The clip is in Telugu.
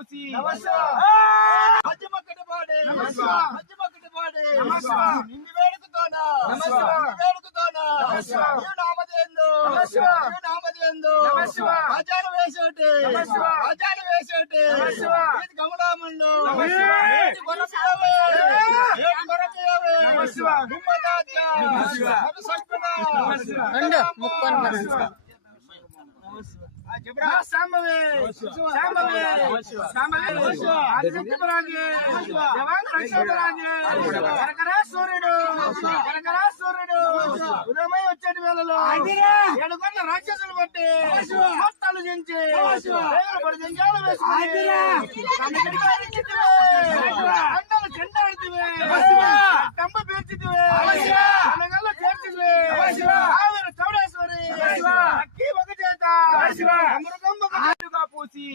పూసి మధ్యమక్కటి పాడి నమస్కారం. నిన్ను వేడుకుతానా నీవు నామదేందు అజాలు వేసేటి ఇది కమలామండు ఏటి కొరపియవే గుమ్మదాజ్య అది సంకుల సాంబవే ఆదిశక్తిపరాగే జవాన్ రక్షకురాగే సూర్యుడు ఉదయమై వచ్చేటి వేళలో 7 గంటల రాక్షసులు బట్టి మొత్తాలు దించి పడి జంజాలు వేసుకుని అండలు చెండాడుతువే కంబ పేర్చితివే అనగల్లో చేర్చితివే ఆవిర చౌడేశ్వరి అక్కి ఒక చేత అమృతంగా పూసి